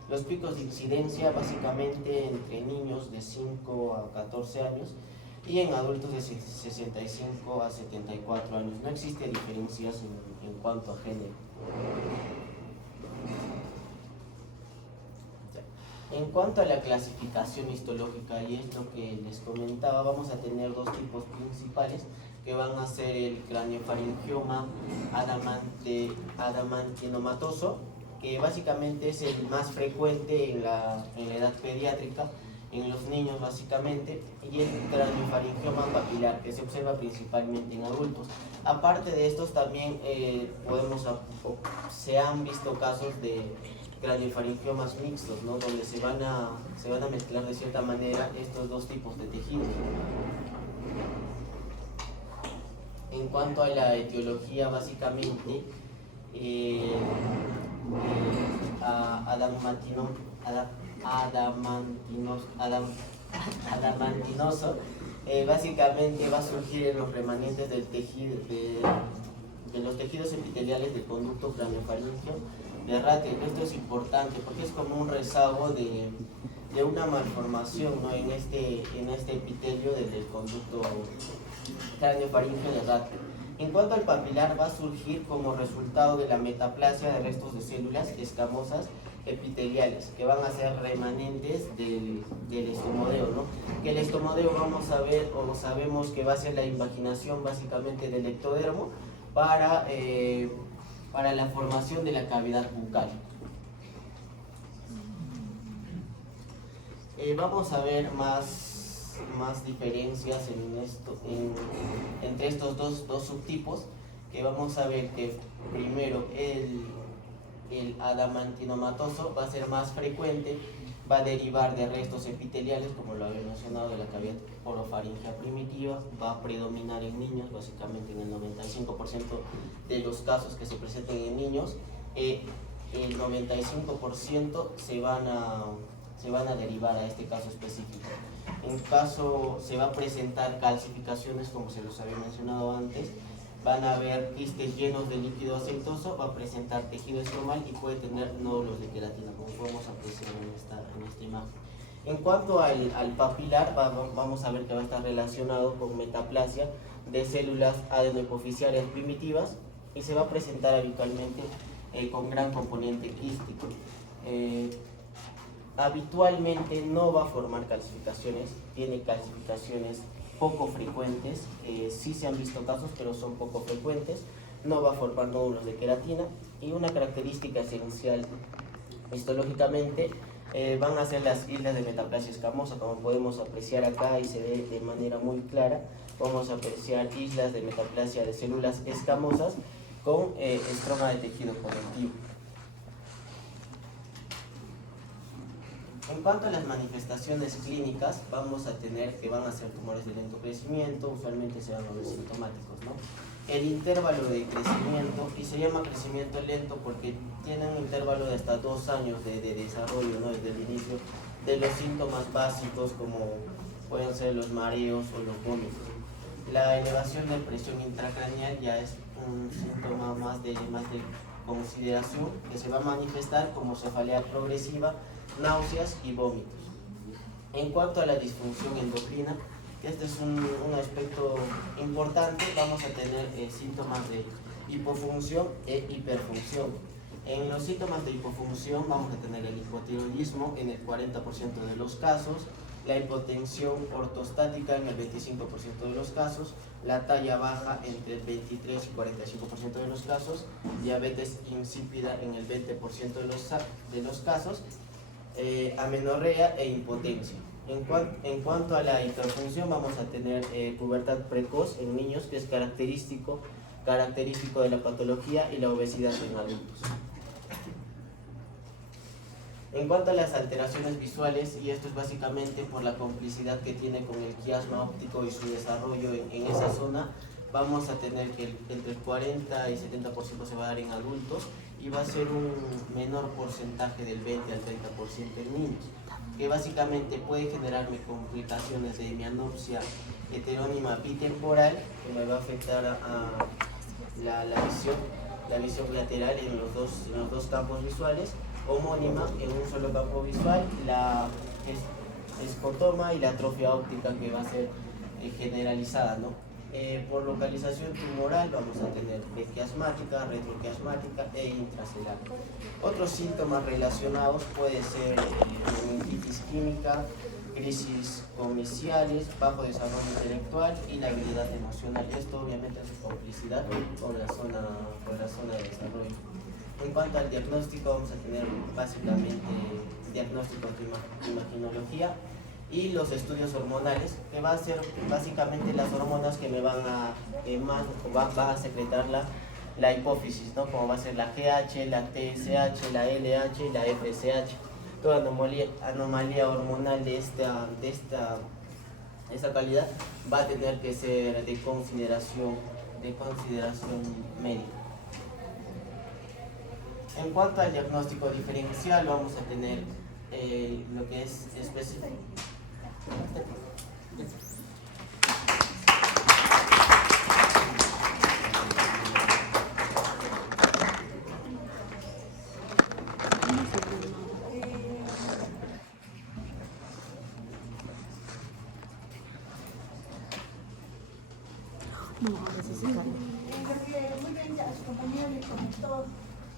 Los picos de incidencia básicamente entre niños de 5 a 14 años y en adultos de 65 a 74 años. No existe diferencias en cuanto a género. En cuanto a la clasificación histológica, y es lo que les comentaba, vamos a tener dos tipos principales que van a ser el craniofaringioma adamantinomatoso, que básicamente es el más frecuente en la edad pediátrica, en los niños básicamente, y el craniofaringioma papilar, que se observa principalmente en adultos. Aparte de estos también se han visto casos de craniofaringiomas mixtos, ¿no? Donde se van a mezclar de cierta manera estos dos tipos de tejidos. En cuanto a la etiología, básicamente, adamantinoso básicamente va a surgir en los remanentes del tejido, de los tejidos epiteliales del conducto craniofaringeo de Rathke. Esto es importante porque es como un rezago de una malformación, ¿no? en este epitelio del conducto craniofaringeo de Rathke. En cuanto al papilar, va a surgir como resultado de la metaplasia de restos de células escamosas epiteliales, que van a ser remanentes del estomodeo, ¿no? Que el estomodeo vamos a ver, o sabemos que va a ser la invaginación básicamente del ectodermo para la formación de la cavidad bucal. Vamos a ver más diferencias entre estos dos subtipos, que vamos a ver que primero el adamantinomatoso va a ser más frecuente, va a derivar de restos epiteliales, como lo había mencionado, de la cavidad orofaringea primitiva, va a predominar en niños, básicamente en el 95% de los casos que se presenten en niños, el 95% se van a derivar a este caso específico. En caso se va a presentar calcificaciones, como se los había mencionado antes, van a haber quistes llenos de líquido aceitoso, va a presentar tejido estromal y puede tener nódulos de queratina, como podemos apreciar en esta imagen. En cuanto al papilar, vamos a ver que va a estar relacionado con metaplasia de células adenohipoficiarias primitivas y se va a presentar habitualmente con gran componente quístico. Habitualmente no va a formar calcificaciones, tiene calcificaciones poco frecuentes, sí se han visto casos, pero son poco frecuentes, no va a formar nódulos de queratina, y una característica esencial histológicamente van a ser las islas de metaplasia escamosa, como podemos apreciar acá y se ve de manera muy clara. Vamos a apreciar islas de metaplasia de células escamosas con estroma de tejido conectivo. En cuanto a las manifestaciones clínicas, vamos a tener que van a ser tumores de lento crecimiento, usualmente se van a ver sintomáticos, ¿no? El intervalo de crecimiento, y se llama crecimiento lento porque tiene un intervalo de hasta 2 años de desarrollo, ¿no? Desde el inicio de los síntomas básicos, como pueden ser los mareos o los vómitos. La elevación de presión intracraneal ya es un síntoma más de consideración que se va a manifestar como cefalea progresiva, náuseas y vómitos. En cuanto a la disfunción endocrina, este es un aspecto importante, vamos a tener síntomas de hipofunción e hiperfunción. En los síntomas de hipofunción vamos a tener el hipotiroidismo en el 40% de los casos, la hipotensión ortostática en el 25% de los casos, la talla baja entre el 23 y 45% de los casos, diabetes insípida en el 20% de los casos, amenorrea e impotencia. En cuanto a la hiperfunción, vamos a tener pubertad precoz en niños, que es característico de la patología, y la obesidad en adultos. En cuanto a las alteraciones visuales, y esto es básicamente por la complicidad que tiene con el quiasma óptico y su desarrollo en esa zona, vamos a tener que entre el 40 y 70% se va a dar en adultos y va a ser un menor porcentaje del 20 al 30% en niños, que básicamente puede generarme complicaciones de hemianopsia heterónima bitemporal, que me va a afectar a la visión lateral en los dos campos visuales, homónima en un solo campo visual, la escotoma y la atrofia óptica, que va a ser generalizada, ¿no? Por localización tumoral vamos a tener prequiasmática, retroquiasmática e intracelular. Otros síntomas relacionados pueden ser meningitis química, crisis comiciales, bajo desarrollo intelectual y la habilidad emocional. Esto obviamente es su complicidad con la zona de desarrollo. En cuanto al diagnóstico, vamos a tener básicamente diagnóstico de imaginología y los estudios hormonales, que va a ser básicamente las hormonas que me van a secretar la hipófisis, ¿no? Como va a ser la GH, la TSH, la LH y la FSH. Toda anomalía hormonal de esta calidad va a tener que ser de consideración médica. En cuanto al diagnóstico diferencial, vamos a tener lo que es específico. Muy bien, ya su compañero le comentó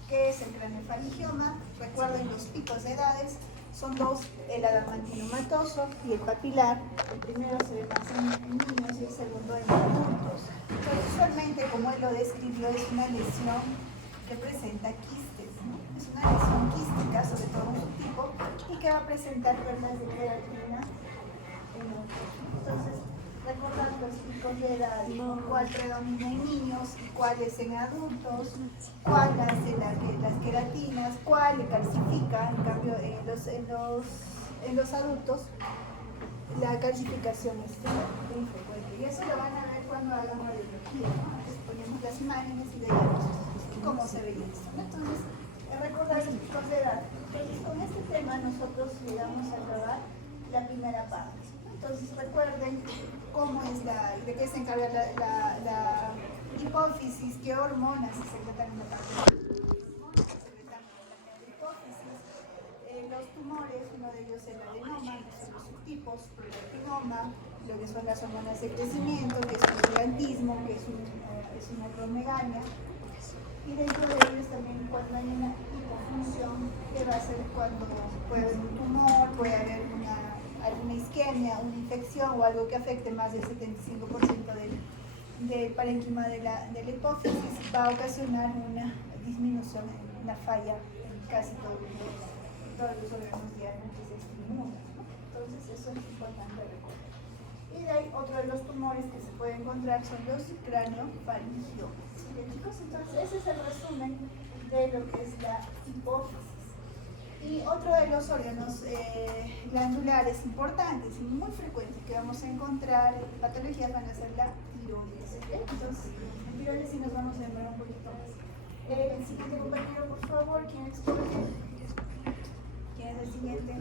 qué es el craniofaringioma. Recuerden los picos de edades, son dos, el adamantinomatoso y el papilar. El primero se ve más en niños y el segundo en adultos. Entonces, usualmente, como él lo describió, es una lesión que presenta quistes, ¿no? Es una lesión quística, sobre todo en su tipo, y que va a presentar perlas de queratina en otros. Entonces, recordar los picos de edad, cuál predomina en niños y cuáles en adultos, cuál hace las queratinas, cuál le calcifica. En cambio, en los adultos la calcificación es muy frecuente, y eso lo van a ver cuando hagan radiología, ¿no? Entonces ponemos las imágenes y veamos cómo se veía esto, ¿no? Entonces, recordar los picos de edad. Entonces, con este tema nosotros llegamos a acabar la primera parte. Entonces, recuerden cómo es de qué se encarga la hipófisis, qué hormonas se secretan en la parte de la hipófisis. Los tumores, uno de ellos es el adenoma, que son los subtipos, prolepinoma, lo que son las hormonas de crecimiento, que es un gigantismo, que es una acromegalia. Y dentro de ellos también, cuando hay una hipofunción, que va a ser cuando puede haber un tumor, puede haber alguna isquemia, una infección o algo que afecte más del 75% del parénquima de la hipófisis, va a ocasionar una disminución, una falla en casi todos los órganos diarios que se estimulan, ¿no? Entonces, eso es importante recordar. Y de ahí, otro de los tumores que se puede encontrar son los craniofaringiomas. ¿Sí, chicos? Entonces, ese es el resumen de lo que es la hipófisis. Y otro de los órganos glandulares importantes y muy frecuentes que vamos a encontrar en patologías van a ser la tiroides. ¿Okay? Entonces, en tiroides sí nos vamos a demorar un poquito más. El siguiente compañero, por favor, ¿quién expone? ¿Quién es el siguiente?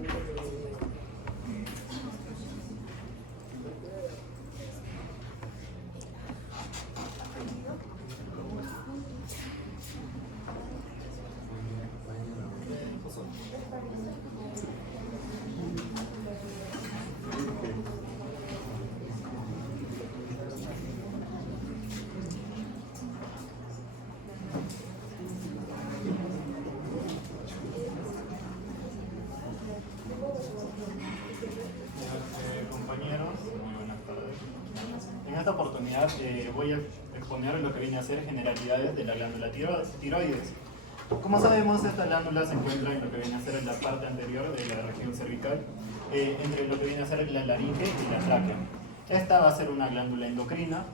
¿Apellido? oportunidad voy a exponer lo que viene a ser generalidades de la glándula tiroides. Como sabemos, esta glándula se encuentra en lo que viene a ser en la parte anterior de la región cervical, entre lo que viene a ser la laringe y la tráquea. Esta va a ser una glándula endocrina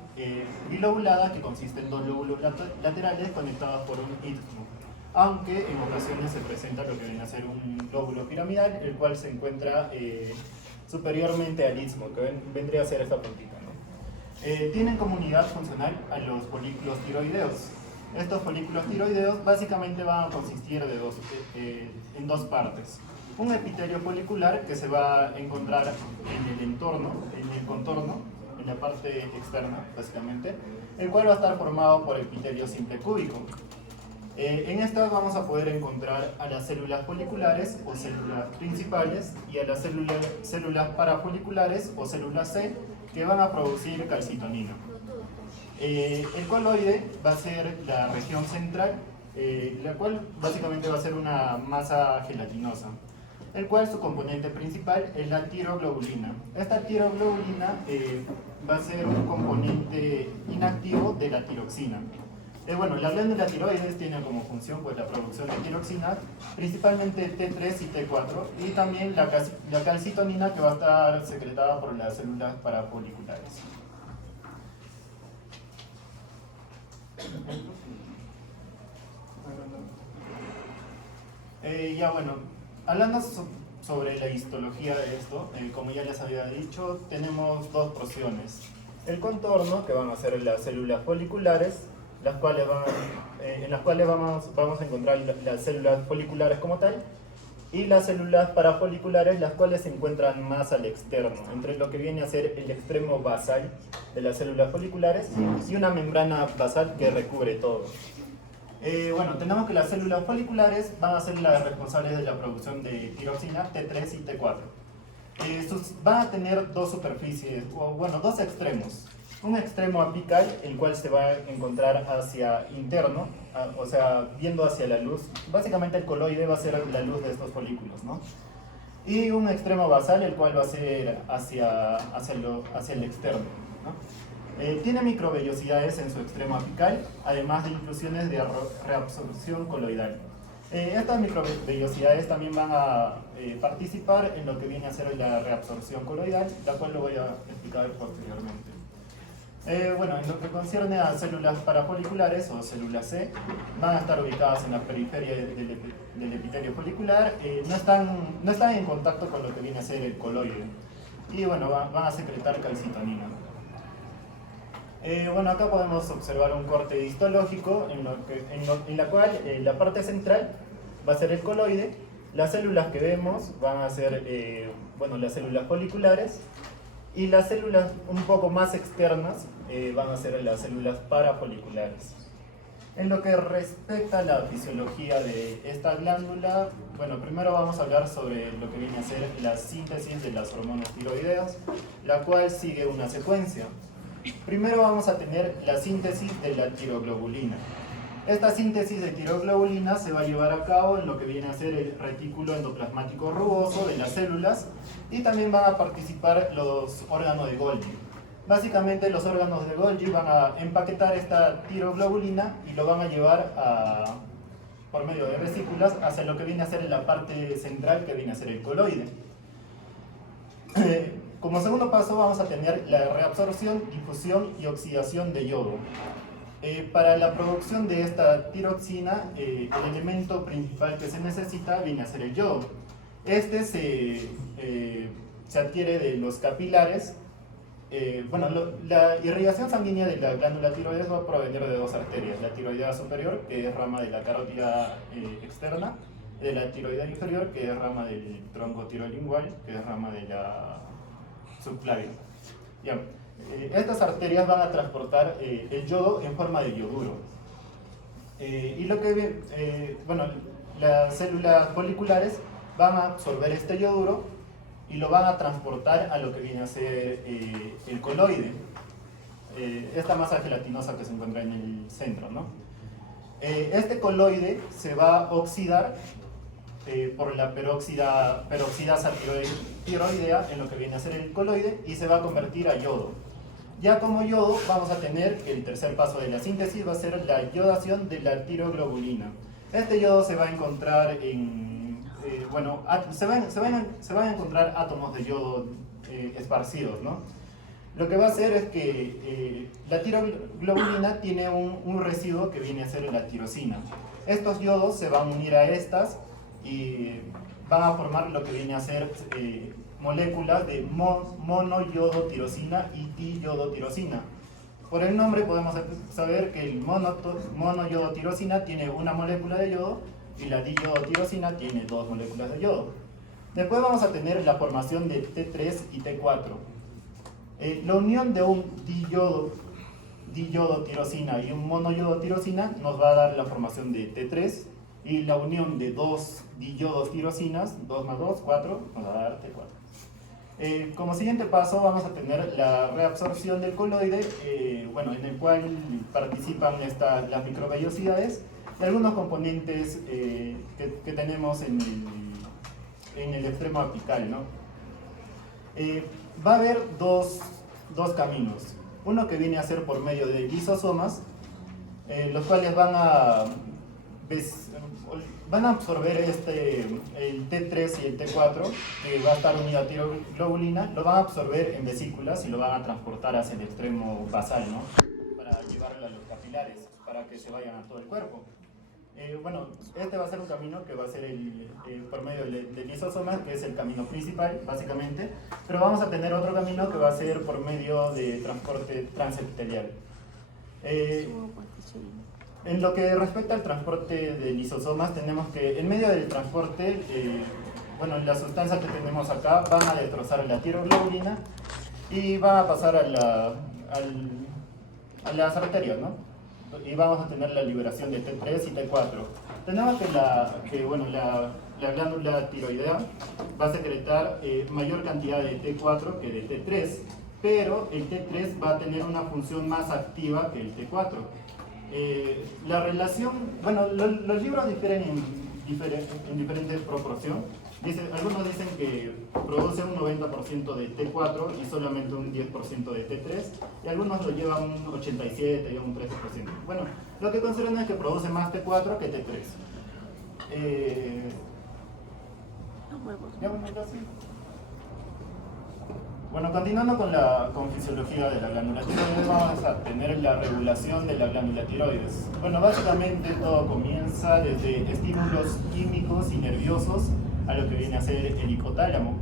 bilobulada que consiste en dos lóbulos laterales conectados por un istmo, aunque en ocasiones se presenta lo que viene a ser un lóbulo piramidal, el cual se encuentra superiormente al istmo, que vendría a ser esta puntita, ¿no? Tienen como unidad funcional a los folículos tiroideos. Estos folículos tiroideos básicamente van a consistir en dos partes. Un epitelio folicular que se va a encontrar en el entorno, en el contorno, en la parte externa básicamente, el cual va a estar formado por epitelio simple cúbico. En esta vamos a poder encontrar a las células foliculares o células principales y a las células parafoliculares o células C que van a producir calcitonina. El coloide va a ser la región central, la cual básicamente va a ser una masa gelatinosa, el cual su componente principal es la tiroglobulina. Esta tiroglobulina va a ser un componente inactivo de la tiroxina. Bueno, la glándula tiroides tiene como función pues, la producción de tiroxina, principalmente T3 y T4, y también la calcitonina que va a estar secretada por las células parafoliculares. Ya bueno, hablando sobre la histología de esto, como ya les había dicho, tenemos dos porciones. El contorno, que van a ser las células foliculares, en las cuales vamos a encontrar las células foliculares como tal, y las células parafoliculares, las cuales se encuentran más al externo, entre lo que viene a ser el extremo basal de las células foliculares y una membrana basal que recubre todo. Bueno, tenemos que las células foliculares van a ser las responsables de la producción de tiroxina T3 y T4. Van a tener dos superficies, o bueno, dos extremos. Un extremo apical, el cual se va a encontrar hacia interno, o sea, viendo hacia la luz. Básicamente el coloide va a ser la luz de estos folículos, ¿no? Y un extremo basal, el cual va a ser hacia el externo, ¿no? Tiene microvellosidades en su extremo apical, además de inclusiones de reabsorción coloidal. Estas microvellosidades también van a participar en lo que viene a ser la reabsorción coloidal, la cual lo voy a explicar posteriormente. Bueno, en lo que concierne a células parafoliculares o células C, van a estar ubicadas en la periferia del epitelio folicular, no están en contacto con lo que viene a ser el coloide y bueno, van a secretar calcitonina. Bueno, acá podemos observar un corte histológico en la cual la parte central va a ser el coloide, las células que vemos van a ser bueno, las células foliculares, y las células un poco más externas van a ser las células parafoliculares. En lo que respecta a la fisiología de esta glándula, bueno, primero vamos a hablar sobre lo que viene a ser la síntesis de las hormonas tiroideas, la cual sigue una secuencia. Primero vamos a tener la síntesis de la tiroglobulina. Esta síntesis de tiroglobulina se va a llevar a cabo en lo que viene a ser el retículo endoplasmático rugoso de las células, y también van a participar los órganos de Golgi. Básicamente los órganos de Golgi van a empaquetar esta tiroglobulina y lo van a llevar por medio de vesículas hacia lo que viene a ser la parte central, que viene a ser el coloide. Como segundo paso vamos a tener la reabsorción, difusión y oxidación de yodo. Para la producción de esta tiroxina, el elemento principal que se necesita viene a ser el yodo. Este se adquiere de los capilares. Bueno, la irrigación sanguínea de la glándula tiroides va a provenir de dos arterias: la tiroidea superior, que es rama de la carótida externa, de la tiroidea inferior, que es rama del tronco tirolingual, que es rama de la subclavia. Ya. Estas arterias van a transportar el yodo en forma de yoduro. Y bueno, las células foliculares van a absorber este yoduro y lo van a transportar a lo que viene a ser el coloide, esta masa gelatinosa que se encuentra en el centro, ¿no? Este coloide se va a oxidar por la peroxidasa tiroidea en lo que viene a ser el coloide, y se va a convertir a yodo. Ya como yodo vamos a tener el tercer paso de la síntesis, va a ser la yodación de la tiroglobulina. Este yodo se va a encontrar en, se van a encontrar átomos de yodo esparcidos, ¿no? Lo que va a hacer es que la tiroglobulina tiene un residuo que viene a ser la tirosina. Estos yodos se van a unir a estas y van a formar lo que viene a ser moléculas de monoyodotirosina y diyodotirosina. Por el nombre podemos saber que el monoyodotirosina tiene una molécula de yodo y la diyodotirosina tiene 2 moléculas de yodo. Después vamos a tener la formación de T3 y T4. La unión de un diyodotirosina y un monoyodotirosina nos va a dar la formación de T3, y la unión de 2 diyodotirosinas, 2 más 2, 4, nos va a dar T4. Como siguiente paso vamos a tener la reabsorción del coloide, en el cual participan las microvellosidades y algunos componentes que tenemos en el extremo apical, ¿no? Va a haber dos caminos. Uno que viene a ser por medio de lisosomas, los cuales van a absorber el T3 y el T4, que va a estar unido a tiroglobulina, lo van a absorber en vesículas y lo van a transportar hacia el extremo basal, ¿no? Para llevarlo a los capilares, para que se vayan a todo el cuerpo. Este va a ser un camino que va a ser por medio de lisosomas, que es el camino principal, básicamente, pero vamos a tener otro camino que va a ser por medio de transporte transepitelial. En lo que respecta al transporte de lisosomas, tenemos que en medio del transporte, las sustancias que tenemos acá van a destrozar la tiroglobulina y van a pasar a las arterias, ¿no? Y vamos a tener la liberación de T3 y T4. Tenemos que la glándula tiroidea va a secretar mayor cantidad de T4 que de T3, pero el T3 va a tener una función más activa que el T4. La relación, los libros difieren en diferentes proporciones. Algunos dicen que produce un 90% de T4 y solamente un 10% de T3, y algunos lo llevan un 87 y un 13%. Bueno, lo que consideran es que produce más T4 que T3. Continuando con fisiología de la glándula tiroides, vamos a tener la regulación de la glándula tiroides. Básicamente todo comienza desde estímulos químicos y nerviosos a lo que viene a ser el hipotálamo.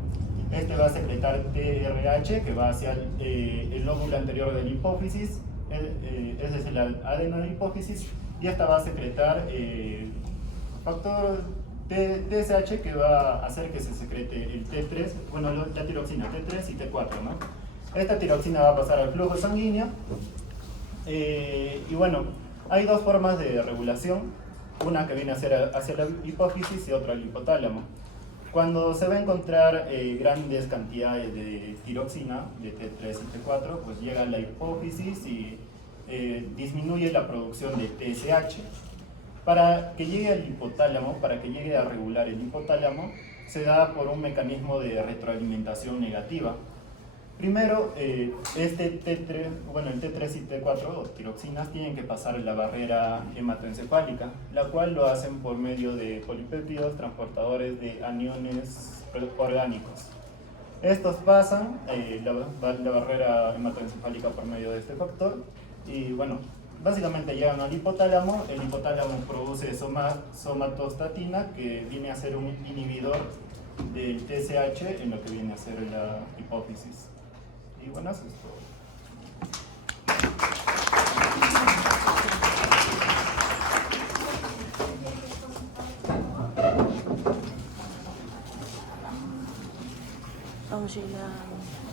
Este va a secretar TRH, que va hacia el lóbulo anterior de la hipófisis, ese es el adenojipófisis, y esta va a secretar factor TSH, que va a hacer que se secrete el T3, la tiroxina T3 y T4, ¿no? Esta tiroxina va a pasar al flujo sanguíneo, hay dos formas de regulación, una que viene a ser hacia la hipófisis y otra al hipotálamo. Cuando se va a encontrar grandes cantidades de tiroxina, de T3 y T4, pues llega a la hipófisis y disminuye la producción de TSH. Para que llegue al hipotálamo, para que llegue a regular el hipotálamo, se da por un mecanismo de retroalimentación negativa. Primero, el T3 y T4, tiroxinas, tienen que pasar la barrera hematoencefálica, la cual lo hacen por medio de polipéptidos transportadores de aniones orgánicos. Estos pasan la barrera hematoencefálica por medio de este factor y básicamente llegan al hipotálamo. El hipotálamo produce somatostatina, que viene a ser un inhibidor del TSH en lo que viene a ser la hipófisis. Y eso es todo. Vamos a ir a...